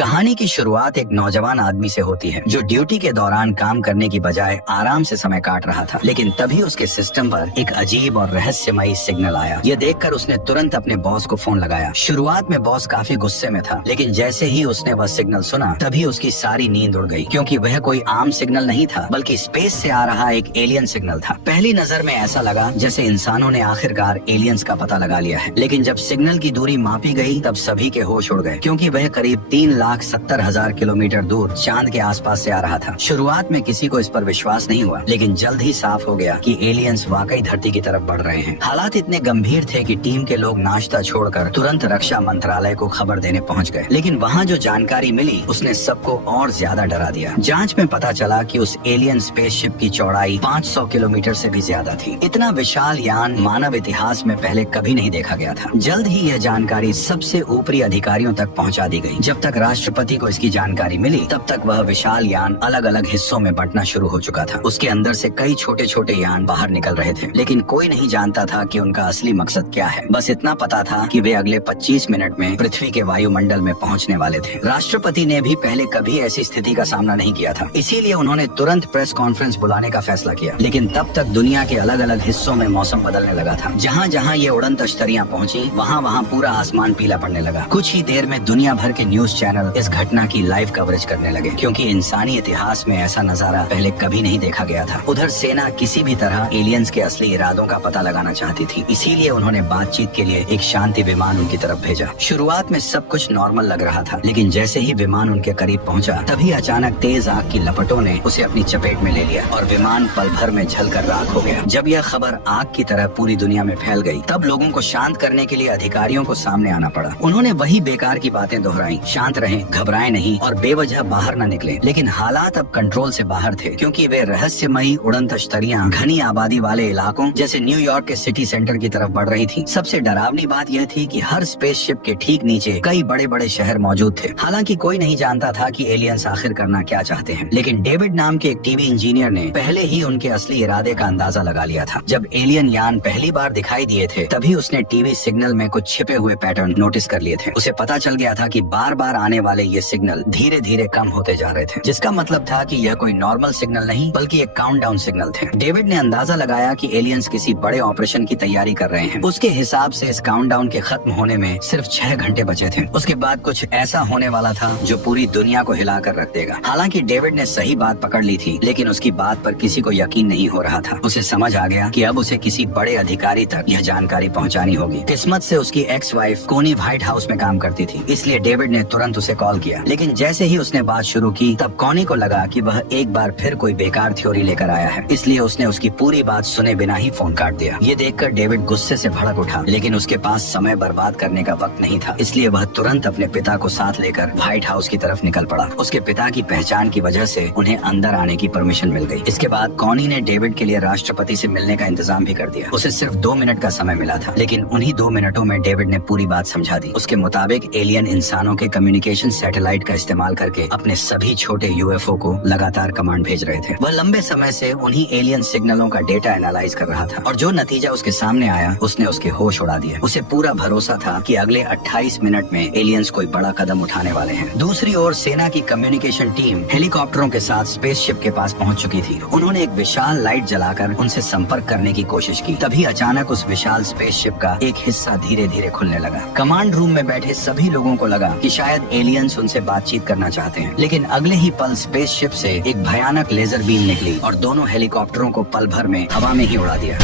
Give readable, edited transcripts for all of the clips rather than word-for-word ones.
कहानी की शुरुआत एक नौजवान आदमी से होती है जो ड्यूटी के दौरान काम करने की बजाय आराम से समय काट रहा था। लेकिन तभी उसके सिस्टम पर एक अजीब और रहस्यमयी सिग्नल आया। यह देखकर उसने तुरंत अपने बॉस को फोन लगाया। शुरुआत में बॉस काफी गुस्से में था, लेकिन जैसे ही उसने वह सिग्नल सुना तभी उसकी सारी नींद उड़ गई, क्योंकि वह कोई आम सिग्नल नहीं था बल्कि स्पेस से आ रहा एक एलियन सिग्नल था। पहली नजर में ऐसा लगा जैसे इंसानों ने आखिरकार एलियंस का पता लगा लिया है। लेकिन जब सिग्नल की दूरी मापी गई तब सभी के होश उड़ गए, क्योंकि वह करीब 3,70,000 किलोमीटर दूर चांद के आसपास से आ रहा था। शुरुआत में किसी को इस पर विश्वास नहीं हुआ, लेकिन जल्द ही साफ हो गया कि एलियंस वाकई धरती की तरफ बढ़ रहे हैं। हालात इतने गंभीर थे कि टीम के लोग नाश्ता छोड़कर तुरंत रक्षा मंत्रालय को खबर देने पहुंच गए। लेकिन वहां जो जानकारी मिली उसने सबको और ज्यादा डरा दिया। जांच में पता चला कि उस एलियन स्पेसशिप की चौड़ाई 500 किलोमीटर से भी ज्यादा थी। इतना विशाल यान मानव इतिहास में पहले कभी नहीं देखा गया था। जल्द ही यह जानकारी सबसे ऊपरी अधिकारियों तक पहुंचा दी गई। जब तक राष्ट्रपति को इसकी जानकारी मिली तब तक वह विशाल यान अलग अलग हिस्सों में बंटना शुरू हो चुका था। उसके अंदर से कई छोटे छोटे यान बाहर निकल रहे थे, लेकिन कोई नहीं जानता था कि उनका असली मकसद क्या है। बस इतना पता था कि वे अगले 25 मिनट में पृथ्वी के वायुमंडल में पहुंचने वाले थे। राष्ट्रपति ने भी पहले कभी ऐसी स्थिति का सामना नहीं किया था, इसीलिए उन्होंने तुरंत प्रेस कॉन्फ्रेंस बुलाने का फैसला किया। लेकिन तब तक दुनिया के अलग अलग हिस्सों में मौसम बदलने लगा था। जहाँ जहाँ ये उड़न तश्तरियाँ पहुँची वहाँ वहाँ पूरा आसमान पीला पड़ने लगा। कुछ ही देर में दुनिया भर के न्यूज चैनल इस घटना की लाइव कवरेज करने लगे, क्योंकि इंसानी इतिहास में ऐसा नजारा पहले कभी नहीं देखा गया था। उधर सेना किसी भी तरह एलियंस के असली इरादों का पता लगाना चाहती थी, इसीलिए उन्होंने बातचीत के लिए एक शांति विमान उनकी तरफ भेजा। शुरुआत में सब कुछ नॉर्मल लग रहा था, लेकिन जैसे ही विमान उनके करीब पहुंचा तभी अचानक तेज आग की लपटों ने उसे अपनी चपेट में ले लिया और विमान पल भर में जलकर राख हो गया। जब यह खबर आग की तरह पूरी दुनिया में फैल गई तब लोगों को शांत करने के लिए अधिकारियों को सामने आना पड़ा। उन्होंने वही बेकार की बातें दोहराई, शांत रहें, घबराएं नहीं और बेवजह बाहर न निकले। लेकिन हालात अब कंट्रोल से बाहर थे, क्योंकि वे रहस्यमयी उड़न तश्तरियां घनी आबादी वाले इलाकों जैसे न्यूयॉर्क के सिटी सेंटर की तरफ बढ़ रही थी। सबसे डरावनी बात यह थी कि हर स्पेसशिप के ठीक नीचे कई बड़े बड़े शहर मौजूद थे। हालांकि कोई नहीं जानता था कि एलियंस आखिर करना क्या चाहते हैं, लेकिन डेविड नाम के एक टीवी इंजीनियर ने पहले ही उनके असली इरादे का अंदाजा लगा लिया था। जब एलियन यान पहली बार दिखाई दिए थे तभी उसने टीवी सिग्नल में कुछ छिपे हुए पैटर्न नोटिस कर लिए थे। उसे पता चल गया था कि बार बार आने वाले ये सिग्नल धीरे धीरे कम होते जा रहे थे, जिसका मतलब था कि यह कोई नॉर्मल सिग्नल नहीं बल्कि एक काउंटडाउन सिग्नल थे। डेविड ने अंदाजा लगाया कि एलियंस किसी बड़े ऑपरेशन की तैयारी कर रहे हैं। उसके हिसाब से इस काउंटडाउन के खत्म होने में सिर्फ 6 घंटे बचे थे। उसके बाद कुछ ऐसा होने वाला था जो पूरी दुनिया को हिलाकर रख देगा। हालांकि डेविड ने सही बात पकड़ ली थी, लेकिन उसकी बात पर किसी को यकीन नहीं हो रहा था। उसे समझ आ गया कि अब उसे किसी बड़े अधिकारी तक यह जानकारी पहुंचानी होगी। किस्मत से उसकी एक्स वाइफ कोनी व्हाइट हाउस में काम करती थी, इसलिए डेविड ने तुरंत उसे कॉल किया। लेकिन जैसे ही उसने बात शुरू की तब कोनी को लगा कि वह एक बार फिर कोई बेकार थ्योरी लेकर आया है, इसलिए उसने उसकी पूरी बात सुने बिना ही फोन काट दिया। ये देखकर डेविड गुस्से से भड़क उठा, लेकिन उसके पास समय बर्बाद करने का वक्त नहीं था, इसलिए वह तुरंत अपने पिता को साथ लेकर व्हाइट हाउस की तरफ निकल पड़ा। उसके पिता की पहचान की वजह से उन्हें अंदर आने की परमिशन मिल गई। इसके बाद कोनी ने डेविड के लिए राष्ट्रपति से मिलने का इंतजाम भी कर दिया। उसे सिर्फ 2 मिनट का समय मिला था, लेकिन उन्हीं 2 मिनटों में डेविड ने पूरी बात समझा दी। उसके मुताबिक एलियन इंसानों के कम्युनिकेशन सैटेलाइट का इस्तेमाल करके अपने सभी छोटे यूएफओ को लगातार कमांड भेज रहे थे। वह लंबे समय से उन्हीं एलियन सिग्नलों का डेटा एनालाइज कर रहा था और जो नतीजा उसके सामने आया उसने उसके होश उड़ा दिए। उसे पूरा भरोसा था कि अगले 28 मिनट में एलियंस कोई बड़ा कदम उठाने वाले हैं। दूसरी ओर सेना की कम्युनिकेशन टीम हेलीकॉप्टरों के साथ स्पेसशिप के पास पहुंच चुकी थी। उन्होंने एक विशाल लाइट जलाकर उनसे संपर्क करने की कोशिश की। तभी अचानक उस विशाल स्पेसशिप का एक हिस्सा धीरे धीरे खुलने लगा। कमांड रूम में बैठे सभी लोगों को लगा कि शायद एलियंस उनसे बातचीत करना चाहते हैं, लेकिन अगले ही पल स्पेसशिप से एक भयानक लेजर बीम निकली और दोनों हेलीकॉप्टरों को पल भर में हवा में ही उड़ा दिया।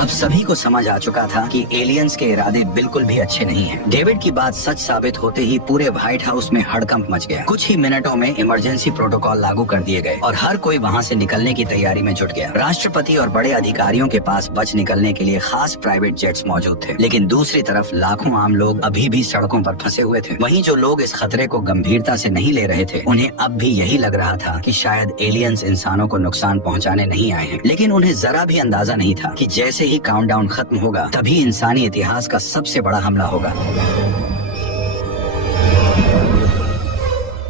अब सभी को समझ आ चुका था कि एलियंस के इरादे बिल्कुल भी अच्छे नहीं हैं। डेविड की बात सच साबित होते ही पूरे व्हाइट हाउस में हड़कंप मच गया। कुछ ही मिनटों में इमरजेंसी प्रोटोकॉल लागू कर दिए गए और हर कोई वहां से निकलने की तैयारी में जुट गया। राष्ट्रपति और बड़े अधिकारियों के पास बच निकलने के लिए खास प्राइवेट जेट्स मौजूद थे, लेकिन दूसरी तरफ लाखों आम लोग अभी भी सड़कों पर फंसे हुए थे। वहीं जो लोग इस खतरे को गंभीरता से नहीं ले रहे थे उन्हें अब भी यही लग रहा था कि शायद एलियंस इंसानों को नुकसान पहुँचाने नहीं आए हैं। लेकिन उन्हें जरा भी अंदाजा नहीं था कि जैसे ही काउंटडाउन खत्म होगा तभी इंसानी इतिहास का सबसे बड़ा हमला होगा।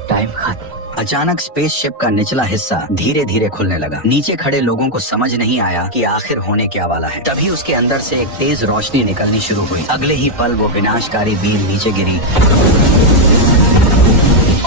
टाइम खत्म। अचानक स्पेसशिप का निचला हिस्सा धीरे धीरे खुलने लगा। नीचे खड़े लोगों को समझ नहीं आया कि आखिर होने क्या वाला है। तभी उसके अंदर से एक तेज रोशनी निकलनी शुरू हुई। अगले ही पल वो विनाशकारी बीम नीचे गिरी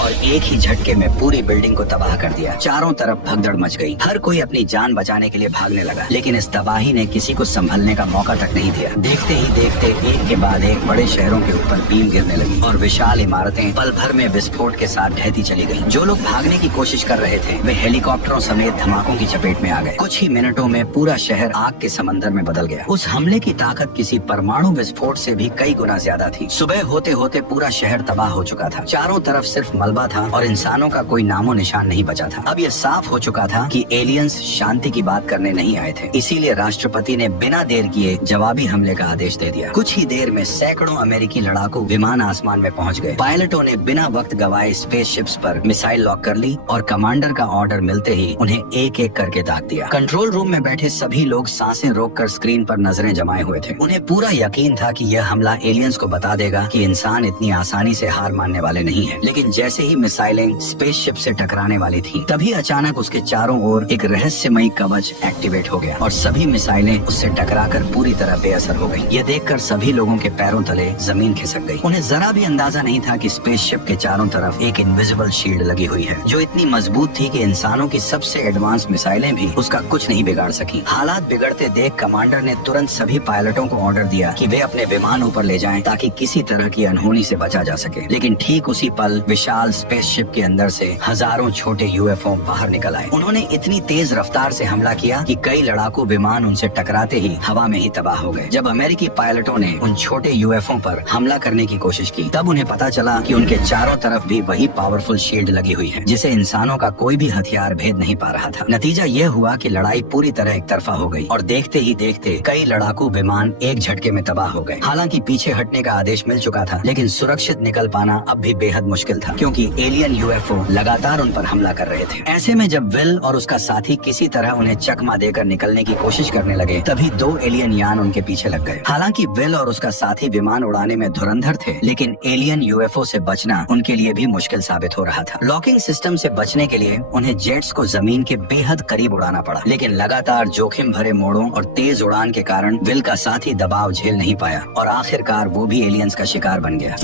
और एक ही झटके में पूरी बिल्डिंग को तबाह कर दिया। चारों तरफ भगदड़ मच गई। हर कोई अपनी जान बचाने के लिए भागने लगा, लेकिन इस तबाही ने किसी को संभलने का मौका तक नहीं दिया। देखते ही देखते एक के बाद एक बड़े शहरों के ऊपर बीम गिरने लगी और विशाल इमारतें पल भर में विस्फोट के साथ ढहती चली गईं। जो लोग भागने की कोशिश कर रहे थे वे हेलीकॉप्टरों समेत धमाकों की चपेट में आ गए। कुछ ही मिनटों में पूरा शहर आग के समंदर में बदल गया। उस हमले की ताकत किसी परमाणु विस्फोट से भी कई गुना ज्यादा थी। सुबह होते होते पूरा शहर तबाह हो चुका था। चारों तरफ सिर्फ मलबा था और इंसानों का कोई नामो निशान नहीं बचा था। अब यह साफ हो चुका था कि एलियंस शांति की बात करने नहीं आए थे। इसीलिए राष्ट्रपति ने बिना देर किए जवाबी हमले का आदेश दे दिया। कुछ ही देर में सैकड़ों अमेरिकी लड़ाकू विमान आसमान में पहुंच गए। पायलटों ने बिना वक्त गवाए स्पेसशिप्स पर मिसाइल लॉक कर ली और कमांडर का ऑर्डर मिलते ही उन्हें एक एक करके दाग दिया। कंट्रोल रूम में बैठे सभी लोग सांसें रोककर स्क्रीन पर नजरें जमाए हुए थे। उन्हें पूरा यकीन था कि यह हमला एलियंस को बता देगा कि इंसान इतनी आसानी से हार मानने वाले नहीं है। लेकिन जैसे ही मिसाइलें स्पेसशिप से टकराने वाली थी, तभी अचानक उसके चारों ओर एक रहस्यमयी कवच एक्टिवेट हो गया और सभी मिसाइलें उससे टकराकर पूरी तरह बेअसर हो गईं। यह देखकर सभी लोगों के पैरों तले जमीन खिसक गई। उन्हें जरा भी अंदाजा नहीं था कि स्पेसशिप के चारों तरफ एक इनविजिबल शील्ड लगी हुई है, जो इतनी मजबूत थी कि इंसानों की सबसे एडवांस मिसाइलें भी उसका कुछ नहीं बिगाड़ सकी। हालात बिगड़ते देख कमांडर ने तुरंत सभी पायलटों को ऑर्डर दिया कि वे अपने विमान ऊपर ले जाएं ताकि किसी तरह की अनहोनी से बचा जा सके। लेकिन ठीक उसी पल विशाल स्पेसशिप के अंदर से हजारों छोटे यूएफओ बाहर निकल आए। उन्होंने इतनी तेज रफ्तार से हमला किया कि कई लड़ाकू विमान उनसे टकराते ही हवा में ही तबाह हो गए। जब अमेरिकी पायलटों ने उन छोटे यूएफओ पर हमला करने की कोशिश की, तब उन्हें पता चला कि उनके चारों तरफ भी वही पावरफुल शील्ड लगी हुई है, जिसे इंसानों का कोई भी हथियार भेद नहीं पा रहा था। नतीजा यह हुआ कि लड़ाई पूरी तरह एक तरफा हो गई और देखते ही देखते कई लड़ाकू विमान एक झटके में तबाह हो गए। हालांकि पीछे हटने का आदेश मिल चुका था, लेकिन सुरक्षित निकल पाना अब भी बेहद मुश्किल था, क्योंकि एलियन यूएफओ लगातार उन पर हमला कर रहे थे। ऐसे में जब विल और उसका साथी किसी तरह उन्हें चकमा देकर निकलने की कोशिश करने लगे, तभी 2 एलियन यान उनके पीछे लग गए। हालांकि विल और उसका साथी विमान उड़ाने में धुरंधर थे, लेकिन एलियन यूएफओ से बचना उनके लिए भी मुश्किल साबित हो रहा था। लॉकिंग सिस्टम से बचने के लिए उन्हें जेट्स को जमीन के बेहद करीब उड़ाना पड़ा, लेकिन लगातार जोखिम भरे मोड़ों और तेज उड़ान के कारण विल का साथी दबाव झेल नहीं पाया और आखिरकार वो भी एलियंस का शिकार बन गया।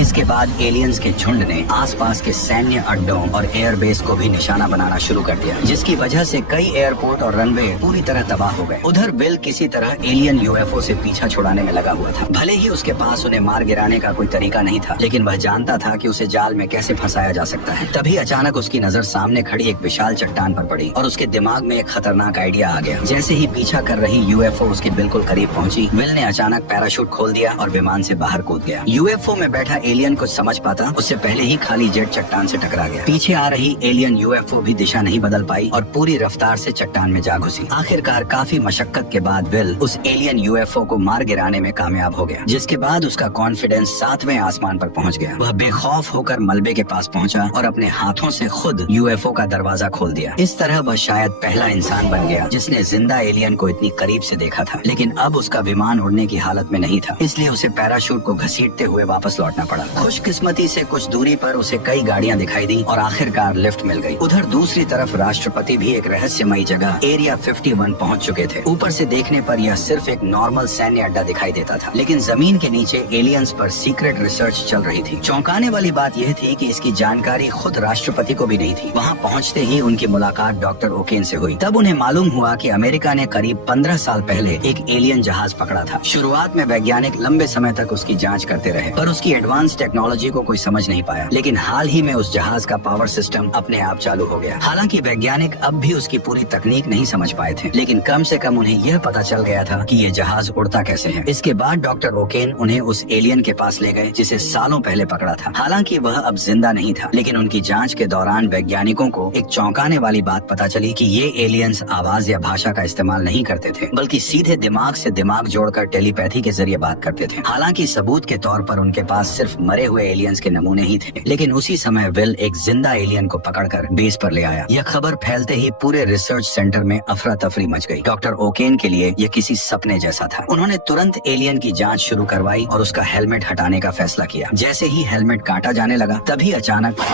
इसके बाद एलियंस के झुंड ने आसपास के सैन्य अड्डों और एयरबेस को भी निशाना बनाना शुरू कर दिया, जिसकी वजह से कई एयरपोर्ट और रनवे पूरी तरह तबाह हो गए। उधर विल किसी तरह एलियन यूएफओ से पीछा छुड़ाने में लगा हुआ था। भले ही उसके पास उन्हें मार गिराने का कोई तरीका नहीं था, लेकिन वह जानता था कि उसे जाल में कैसे फंसाया जा सकता है। तभी अचानक उसकी नजर सामने खड़ी एक विशाल चट्टान पर पड़ी और उसके दिमाग में एक खतरनाक आइडिया आ गया। जैसे ही पीछा कर रही यूएफओ उसके बिल्कुल करीब पहुंची, विल ने अचानक पैराशूट खोल दिया और विमान से बाहर कूद गया। यूएफओ में बैठा एलियन कुछ समझ पाता उससे पहले ही खाली जेट चट्टान से टकरा गया। पीछे आ रही एलियन यूएफओ भी दिशा नहीं बदल पाई और पूरी रफ्तार से चट्टान में जा घुसी। आखिरकार काफी मशक्कत के बाद विल उस एलियन यूएफओ को मार गिराने में कामयाब हो गया, जिसके बाद उसका कॉन्फिडेंस 7वें आसमान पर पहुंच गया। वह बेखौफ होकर मलबे के पास पहुंचा और अपने हाथों से खुद यूएफओ का दरवाजा खोल दिया। इस तरह वह शायद पहला इंसान बन गया जिसने जिंदा एलियन को इतनी करीब से देखा था, लेकिन अब उसका विमान उड़ने की हालत में नहीं था, इसलिए उसे पैराशूट को घसीटते हुए वापस लौटना पड़ा। खुशकिस्मती से कुछ दूरी पर उसे कई गाड़ियां दिखाई दी और आखिरकार लिफ्ट मिल गई। उधर दूसरी तरफ राष्ट्रपति भी एक रहस्यमयी जगह एरिया 51 पहुंच चुके थे। ऊपर से देखने पर यह सिर्फ एक नॉर्मल सैन्य अड्डा दिखाई देता था, लेकिन जमीन के नीचे एलियंस पर सीक्रेट रिसर्च चल रही थी। चौंकाने वाली बात यह थी कि इसकी जानकारी खुद राष्ट्रपति को भी नहीं थी। वहाँ पहुँचते ही उनकी मुलाकात डॉक्टर ओकेन से हुई। तब उन्हें मालूम हुआ कि अमेरिका ने करीब 15 साल पहले एक एलियन जहाज पकड़ा था। शुरुआत में वैज्ञानिक लंबे समय तक उसकी जाँच करते रहे, पर उसकी एडवांस टेक्नोलॉजी को कोई समझ नहीं पाया। लेकिन हाल ही में उस जहाज का पावर सिस्टम अपने आप चालू हो गया। हालांकि वैज्ञानिक अब भी उसकी पूरी तकनीक नहीं समझ पाए थे, लेकिन कम से कम उन्हें यह पता चल गया था कि ये जहाज उड़ता कैसे है। इसके बाद डॉक्टर ओकेन उन्हें उस एलियन के पास ले गए जिसे सालों पहले पकड़ा था। हालांकि वह अब जिंदा नहीं था, लेकिन उनकी जांच के दौरान वैज्ञानिकों को एक चौंकाने वाली बात पता चली कि ये एलियंस आवाज या भाषा का इस्तेमाल नहीं करते थे, बल्कि सीधे दिमाग से दिमाग जोड़कर टेलीपैथी के जरिए बात करते थे। हालांकि सबूत के तौर पर उनके पास सिर्फ सिर्फ मरे हुए एलियंस के नमूने ही थे। लेकिन उसी समय विल एक जिंदा एलियन को पकड़कर बेस पर ले आया। यह खबर फैलते ही पूरे रिसर्च सेंटर में अफरा तफरी मच गई। डॉक्टर ओकेन के लिए यह किसी सपने जैसा था। उन्होंने तुरंत एलियन की जांच शुरू करवाई और उसका हेलमेट हटाने का फैसला किया। जैसे ही हेलमेट काटा जाने लगा तभी अचानक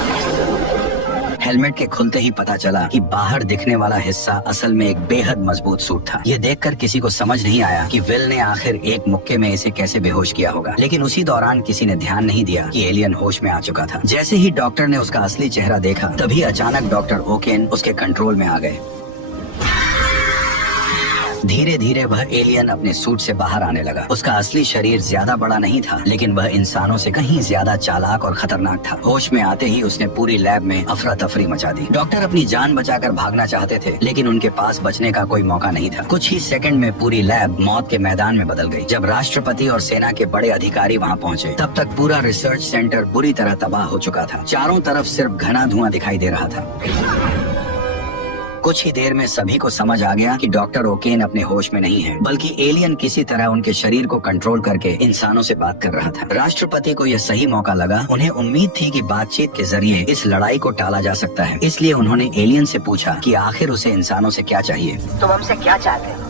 हेलमेट के खुलते ही पता चला कि बाहर दिखने वाला हिस्सा असल में एक बेहद मजबूत सूट था। ये देखकर किसी को समझ नहीं आया कि विल ने आखिर एक मुक्के में इसे कैसे बेहोश किया होगा। लेकिन उसी दौरान किसी ने ध्यान नहीं दिया कि एलियन होश में आ चुका था। जैसे ही डॉक्टर ने उसका असली चेहरा देखा तभी अचानक डॉक्टर ओकेन उसके कंट्रोल में आ गए। धीरे धीरे वह एलियन अपने सूट से बाहर आने लगा। उसका असली शरीर ज्यादा बड़ा नहीं था, लेकिन वह इंसानों से कहीं ज्यादा चालाक और खतरनाक था। होश में आते ही उसने पूरी लैब में अफरा तफरी मचा दी। डॉक्टर अपनी जान बचाकर भागना चाहते थे, लेकिन उनके पास बचने का कोई मौका नहीं था। कुछ ही सेकंड में पूरी लैब मौत के मैदान में बदल गई। जब राष्ट्रपति और सेना के बड़े अधिकारी वहाँ पहुँचे तब तक पूरा रिसर्च सेंटर बुरी तरह तबाह हो चुका था। चारों तरफ सिर्फ घना धुआं दिखाई दे रहा था। कुछ ही देर में सभी को समझ आ गया कि डॉक्टर ओकेन अपने होश में नहीं है, बल्कि एलियन किसी तरह उनके शरीर को कंट्रोल करके इंसानों से बात कर रहा था। राष्ट्रपति को यह सही मौका लगा। उन्हें उम्मीद थी कि बातचीत के जरिए इस लड़ाई को टाला जा सकता है। इसलिए उन्होंने एलियन से पूछा कि आखिर उसे इंसानों से क्या चाहिए। तुम हमसे क्या चाहते हो?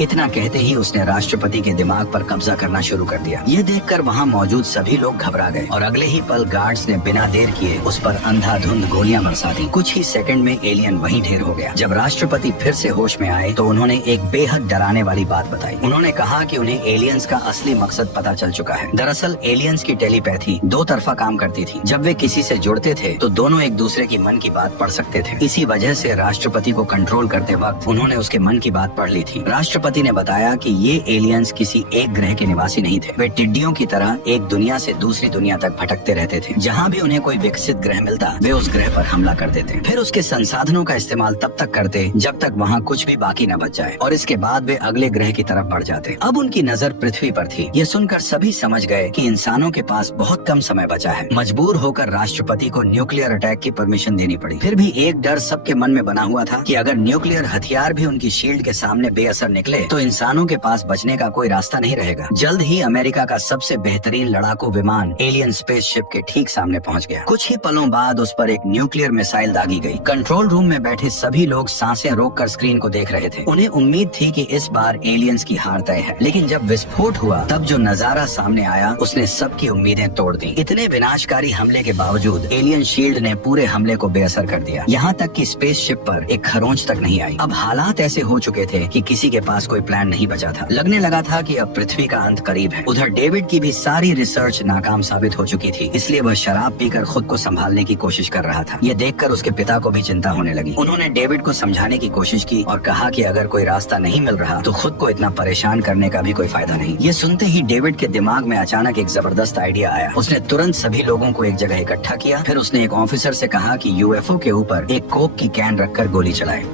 इतना कहते ही उसने राष्ट्रपति के दिमाग पर कब्जा करना शुरू कर दिया। ये देखकर वहाँ मौजूद सभी लोग घबरा गए और अगले ही पल गार्ड्स ने बिना देर किए उस पर अंधाधुंध गोलियां बरसा दी। कुछ ही सेकंड में एलियन वहीं ढेर हो गया। जब राष्ट्रपति फिर से होश में आए तो उन्होंने एक बेहद डराने वाली बात बताई। उन्होंने कहा कि उन्हें एलियंस का असली मकसद पता चल चुका है। दरअसल एलियंस की टेलीपैथी दो तरफा काम करती थी। जब वे किसी से जुड़ते थे तो दोनों एक दूसरे की मन की बात पढ़ सकते थे। इसी वजह से राष्ट्रपति को कंट्रोल करते वक्त उन्होंने उसके मन की बात पढ़ ली थी। राष्ट्रपति ने बताया कि ये एलियंस किसी एक ग्रह के निवासी नहीं थे। वे टिड्डियों की तरह एक दुनिया से दूसरी दुनिया तक भटकते रहते थे। जहाँ भी उन्हें कोई विकसित ग्रह मिलता वे उस ग्रह पर हमला कर देते, फिर उसके संसाधनों का इस्तेमाल तब तक करते जब तक वहाँ कुछ भी बाकी न बच जाए, और इसके बाद वे अगले ग्रह की तरफ बढ़ जाते। अब उनकी नजर पृथ्वी पर थी। ये सुनकर सभी समझ गए कि इंसानों के पास बहुत कम समय बचा है। मजबूर होकर राष्ट्रपति को न्यूक्लियर अटैक की परमिशन देनी पड़ी। फिर भी एक डर सबके मन में बना हुआ था कि अगर न्यूक्लियर हथियार भी उनकी शील्ड के सामने बेअसर निकले तो इंसानों के पास बचने का कोई रास्ता नहीं रहेगा। जल्द ही अमेरिका का सबसे बेहतरीन लड़ाकू विमान एलियन स्पेसशिप के ठीक सामने पहुंच गया। कुछ ही पलों बाद उस पर एक न्यूक्लियर मिसाइल दागी गई। कंट्रोल रूम में बैठे सभी लोग सांसें रोककर स्क्रीन को देख रहे थे। उन्हें उम्मीद थी कि इस बार एलियंस की हार तय है, लेकिन जब विस्फोट हुआ तब जो नजारा सामने आया उसने सबकी उम्मीदें तोड़ दी। इतने विनाशकारी हमले के बावजूद एलियन शील्ड ने पूरे हमले को बेअसर कर दिया। यहाँ तक कि स्पेसशिप पर एक खरोंच तक नहीं आई। अब हालात ऐसे हो चुके थे कि किसी के पास कोई प्लान नहीं बचा था। लगने लगा था कि अब पृथ्वी का अंत करीब है। उधर डेविड की भी सारी रिसर्च नाकाम साबित हो चुकी थी, इसलिए वह शराब पीकर खुद को संभालने की कोशिश कर रहा था। ये देखकर उसके पिता को भी चिंता होने लगी। उन्होंने डेविड को समझाने की कोशिश की और कहा कि अगर कोई रास्ता नहीं मिल रहा तो खुद को इतना परेशान करने का भी कोई फायदा नहीं। ये सुनते ही डेविड के दिमाग में अचानक एक जबरदस्त आइडिया आया। उसने तुरंत सभी लोगों को एक जगह इकट्ठा किया। फिर उसने एक ऑफिसर से कहा कि यूएफओ के ऊपर एक कोक की कैन रखकर गोली चलाए।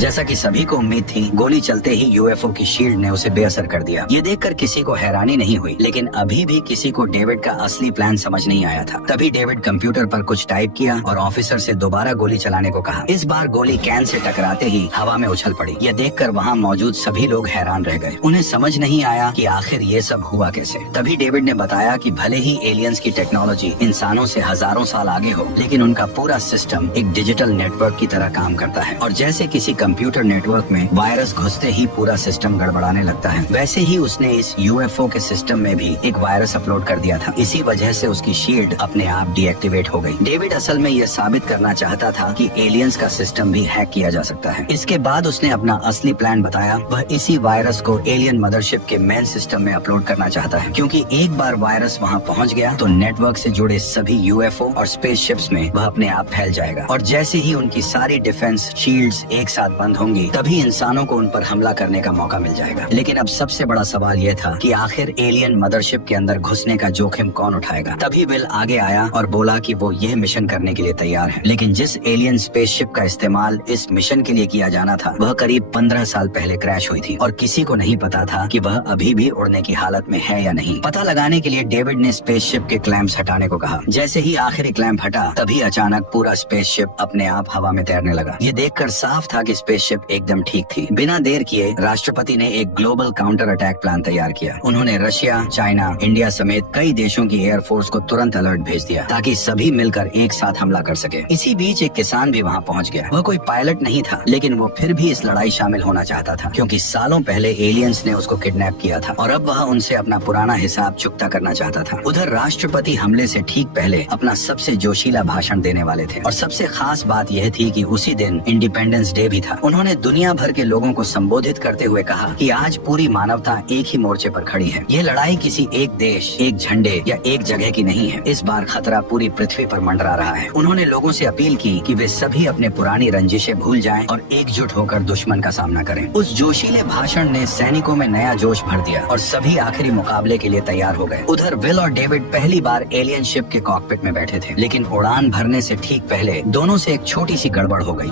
जैसा कि सभी को उम्मीद थी, गोली चलते ही यूएफओ की शील्ड ने उसे बेअसर कर दिया। ये देखकर किसी को हैरानी नहीं हुई, लेकिन अभी भी किसी को डेविड का असली प्लान समझ नहीं आया था। तभी डेविड कंप्यूटर पर कुछ टाइप किया और ऑफिसर से दोबारा गोली चलाने को कहा। इस बार गोली कैन से टकराते ही हवा में उछल पड़ी। ये देखकर वहाँ मौजूद सभी लोग हैरान रह गए। उन्हें समझ नहीं आया कि आखिर ये सब हुआ कैसे। तभी डेविड ने बताया कि भले ही एलियंस की टेक्नोलॉजी इंसानों से हजारों साल आगे हो, लेकिन उनका पूरा सिस्टम एक डिजिटल नेटवर्क की तरह काम करता है, और जैसे किसी कंप्यूटर नेटवर्क में वायरस घुसते ही पूरा सिस्टम गड़बड़ाने लगता है, वैसे ही उसने इस यूएफओ के सिस्टम में भी एक वायरस अपलोड कर दिया था। इसी वजह से उसकी शील्ड अपने आप डीएक्टिवेट हो गई। डेविड असल में यह साबित करना चाहता था कि एलियंस का सिस्टम भी हैक किया जा सकता है। इसके बाद उसने अपना असली प्लान बताया। वह इसी वायरस को एलियन मदरशिप के मेन सिस्टम में अपलोड करना चाहता है, क्योंकि एक बार वायरस वहाँ पहुँच गया तो नेटवर्क से जुड़े सभी यूएफओ और स्पेसशिप्स में वह अपने आप फैल जाएगा, और जैसे ही उनकी सारी डिफेंस शील्ड्स एक साथ बंद होंगी तभी इंसानों को उन पर हमला करने का मौका मिल जाएगा। लेकिन अब सबसे बड़ा सवाल यह था कि आखिर एलियन मदरशिप के अंदर घुसने का जोखिम कौन उठाएगा। तभी विल आगे आया और बोला कि वो यह मिशन करने के लिए तैयार है, लेकिन जिस एलियन स्पेसशिप का इस्तेमाल इस मिशन के लिए किया जाना था वह करीब 15 साल पहले क्रैश हुई थी, और किसी को नहीं पता था कि वह अभी भी उड़ने की हालत में है या नहीं। पता लगाने के लिए डेविड ने स्पेसशिप के क्लैंप्स हटाने को कहा। जैसे ही आखिरी क्लैंप हटा तभी अचानक पूरा स्पेसशिप अपने आप हवा में तैरने लगा। ये देखकर साफ था कि स्पेसशिप एकदम ठीक थी। बिना देर किए राष्ट्रपति ने एक ग्लोबल काउंटर अटैक प्लान तैयार किया। उन्होंने रशिया, चाइना, इंडिया समेत कई देशों की एयरफोर्स को तुरंत अलर्ट भेज दिया ताकि सभी मिलकर एक साथ हमला कर सके। इसी बीच एक किसान भी वहाँ पहुँच गया। वह कोई पायलट नहीं था, लेकिन वो फिर भी इस लड़ाई शामिल होना चाहता था क्योंकि सालों पहले एलियंस ने उसको किडनैप किया था और अब वह उनसे अपना पुराना हिसाब चुकता करना चाहता था। उधर राष्ट्रपति हमले से ठीक पहले अपना सबसे जोशीला भाषण देने वाले थे और सबसे खास बात यह थी कि उसी दिन इंडिपेंडेंस डे भी था। उन्होंने दुनिया भर के लोगों को संबोधित करते हुए कहा कि आज पूरी मानवता एक ही मोर्चे पर खड़ी है। ये लड़ाई किसी एक देश, एक झंडे या एक जगह की नहीं है। इस बार खतरा पूरी पृथ्वी पर मंडरा रहा है। उन्होंने लोगों से अपील की कि वे सभी अपने पुरानी रंजिशें भूल जाएं और एकजुट होकर दुश्मन का सामना करें। उस जोशीले भाषण ने सैनिकों में नया जोश भर दिया और सभी आखिरी मुकाबले के लिए तैयार हो गए। उधर विल और डेविड पहली बार एलियन शिप के कॉकपिट में बैठे थे, लेकिन उड़ान भरने से ठीक पहले दोनों से एक छोटी सी गड़बड़ हो गई।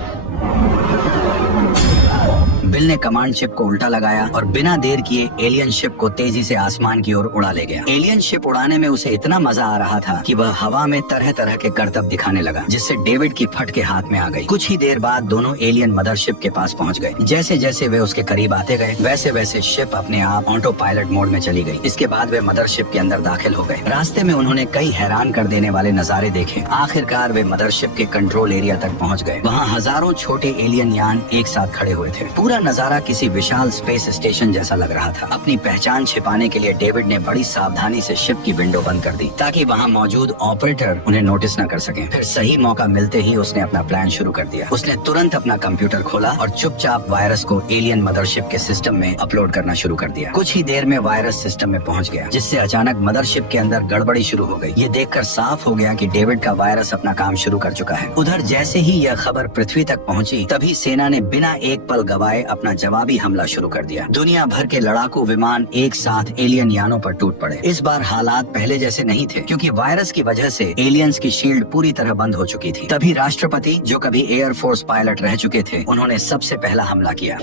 बिल ने कमांड शिप को उल्टा लगाया और बिना देर किए एलियन शिप को तेजी से आसमान की ओर उड़ा ले गया। एलियन शिप उड़ाने में उसे इतना मजा आ रहा था कि वह हवा में तरह तरह के करतब दिखाने लगा, जिससे डेविड की फट के हाथ में आ गई। कुछ ही देर बाद दोनों एलियन मदरशिप के पास पहुंच गए। जैसे जैसे वे उसके करीब आते गए, वैसे वैसे शिप अपने आप ऑटो पायलट मोड में चली गई। इसके बाद वे मदरशिप के अंदर दाखिल हो गए। रास्ते में उन्होंने कई हैरान कर देने वाले नजारे देखे। आखिरकार वे मदरशिप के कंट्रोल एरिया तक पहुँच गए। वहाँ हजारों छोटे एलियन यान एक साथ खड़े हुए थे। पूरा नजारा किसी विशाल स्पेस स्टेशन जैसा लग रहा था। अपनी पहचान छिपाने के लिए डेविड ने बड़ी सावधानी से शिप की विंडो बंद कर दी ताकि वहाँ मौजूद ऑपरेटर उन्हें नोटिस न कर सके। फिर सही मौका मिलते ही उसने अपना प्लान शुरू कर दिया। उसने तुरंत अपना कंप्यूटर खोला और चुपचाप वायरस को एलियन मदरशिप के सिस्टम में अपलोड करना शुरू कर दिया। कुछ ही देर में वायरस सिस्टम में पहुँच गया, जिससे अचानक मदरशिप के अंदर गड़बड़ी शुरू हो गई। ये देखकर साफ हो गया कि डेविड का वायरस अपना काम शुरू कर चुका है। उधर जैसे ही यह खबर पृथ्वी तक पहुँची, तभी सेना ने बिना एक पल गवाए अपना जवाबी हमला शुरू कर दिया। दुनिया भर के लड़ाकू विमान एक साथ एलियन यानों पर टूट पड़े। इस बार हालात पहले जैसे नहीं थे क्योंकि वायरस की वजह से एलियंस की शील्ड पूरी तरह बंद हो चुकी थी। तभी राष्ट्रपति, जो कभी एयरफोर्स पायलट रह चुके थे, उन्होंने सबसे पहला हमला किया।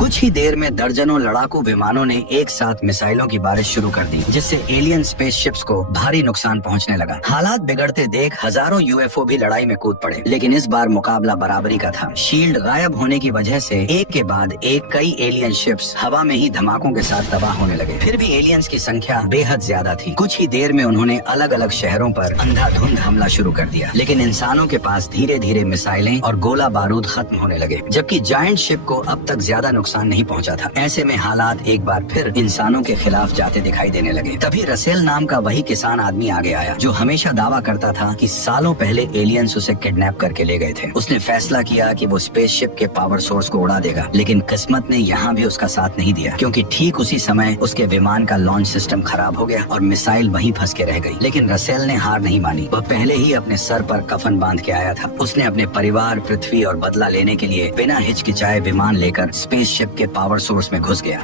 कुछ ही देर में दर्जनों लड़ाकू विमानों ने एक साथ मिसाइलों की बारिश शुरू कर दी, जिससे एलियन स्पेसशिप्स को भारी नुकसान पहुंचने लगा। हालात बिगड़ते देख हजारों यूएफओ भी लड़ाई में कूद पड़े, लेकिन इस बार मुकाबला बराबरी का था। शील्ड गायब होने की वजह से एक के बाद एक कई एलियन शिप्स हवा में ही धमाकों के साथ तबाह होने लगे। फिर भी एलियंस की संख्या बेहद ज्यादा थी। कुछ ही देर में उन्होंने अलग अलग शहरों पर अंधाधुंध हमला शुरू कर दिया, लेकिन इंसानों के पास धीरे धीरे मिसाइलें और गोला बारूद खत्म होने लगे, जबकि जायंट शिप को अब तक ज्यादा नुकसान नहीं पहुंचा था। ऐसे में हालात एक बार फिर इंसानों के खिलाफ जाते दिखाई देने लगे। तभी रसेल नाम का वही किसान आदमी आगे आया जो हमेशा दावा करता था कि सालों पहले एलियंस उसे किडनैप करके ले गए थे। उसने फैसला किया कि वो स्पेसशिप के पावर सोर्स को उड़ा देगा, लेकिन किस्मत ने यहाँ भी उसका साथ नहीं दिया क्योंकि ठीक उसी समय उसके विमान का लॉन्च सिस्टम खराब हो गया और मिसाइल वहीं फंस के रह गई। लेकिन रसेल ने हार नहीं मानी। वह पहले ही अपने सर पर कफन बांध के आया था। उसने अपने परिवार, पृथ्वी और बदला लेने के लिए बिना हिचकिचाए विमान लेकर स्पेसशिप के पावर सोर्स में घुस गया।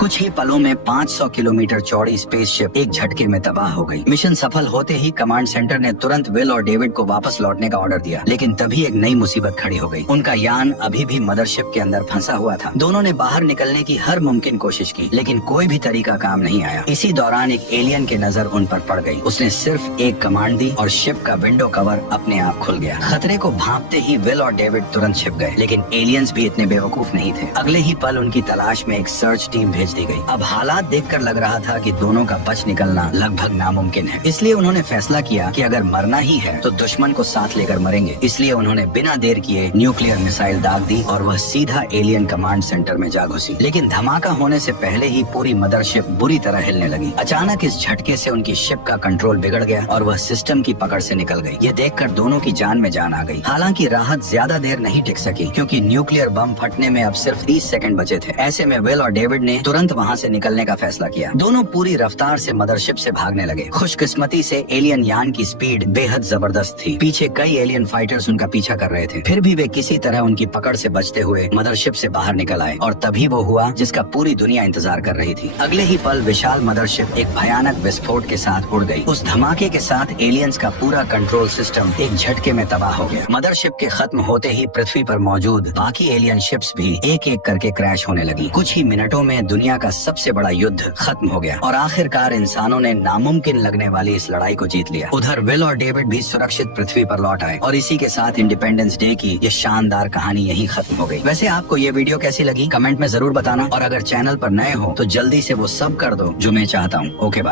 कुछ ही पलों में 500 किलोमीटर चौड़ी स्पेसशिप एक झटके में तबाह हो गई। मिशन सफल होते ही कमांड सेंटर ने तुरंत विल और डेविड को वापस लौटने का ऑर्डर दिया, लेकिन तभी एक नई मुसीबत खड़ी हो गई। उनका यान अभी भी मदरशिप के अंदर फंसा हुआ था। दोनों ने बाहर निकलने की हर मुमकिन कोशिश की, लेकिन कोई भी तरीका काम नहीं आया। इसी दौरान एक एलियन की नजर उन पर पड़ गई। उसने सिर्फ एक कमांड दी और शिप का विंडो कवर अपने आप खुल गया। खतरे को भांपते ही विल और डेविड तुरंत छिप गए, लेकिन एलियंस भी इतने बेवकूफ नहीं थे। अगले ही पल उनकी तलाश में एक सर्च टीम भेज दी गई। अब हालात देखकर लग रहा था कि दोनों का बच निकलना लगभग नामुमकिन है। इसलिए उन्होंने फैसला किया कि अगर मरना ही है तो दुश्मन को साथ लेकर मरेंगे। इसलिए उन्होंने बिना देर किए न्यूक्लियर मिसाइल दाग दी और वह सीधा एलियन कमांड सेंटर में जा घुसी। लेकिन धमाका होने से पहले ही पूरी मदरशिप बुरी तरह हिलने लगी। अचानक इस झटके से उनकी शिप का कंट्रोल बिगड़ गया और वह सिस्टम की पकड़ से निकल गई। ये देखकर दोनों की जान में जान आ गई। हालांकि राहत ज्यादा देर नहीं टिक सकी क्योंकि न्यूक्लियर बम फटने में अब सिर्फ 30 सेकंड बचे थे। ऐसे में विल और डेविड ने तुरंत वहाँ से निकलने का फैसला किया। दोनों पूरी रफ्तार से मदरशिप से भागने लगे। खुशकिस्मती से एलियन यान की स्पीड बेहद जबरदस्त थी। पीछे कई एलियन फाइटर्स उनका पीछा कर रहे थे। फिर भी वे किसी तरह उनकी पकड़ से बचते हुए मदरशिप से बाहर निकल आए और तभी वो हुआ जिसका पूरी दुनिया इंतजार कर रही थी। अगले ही पल विशाल मदरशिप एक भयानक विस्फोट के साथ उड़ गई। उस धमाके के साथ एलियंस का पूरा कंट्रोल सिस्टम एक झटके में तबाह हो गया। मदरशिप के खत्म होते ही पृथ्वी पर मौजूद बाकी एलियन शिप्स भी एक एक करके क्रैश होने लगी। कुछ ही मिनटों में दुनिया का सबसे बड़ा युद्ध खत्म हो गया और आखिरकार इंसानों ने नामुमकिन लगने वाली इस लड़ाई को जीत लिया। उधर विल और डेविड भी सुरक्षित पृथ्वी पर लौट आए और इसी के साथ इंडिपेंडेंस डे की ये शानदार कहानी यहीं खत्म हो गई। वैसे आपको ये वीडियो कैसी लगी कमेंट में जरूर बताना और अगर चैनल पर नए हो तो जल्दी से वो सब कर दो जो मैं चाहता हूँ। Okay bye.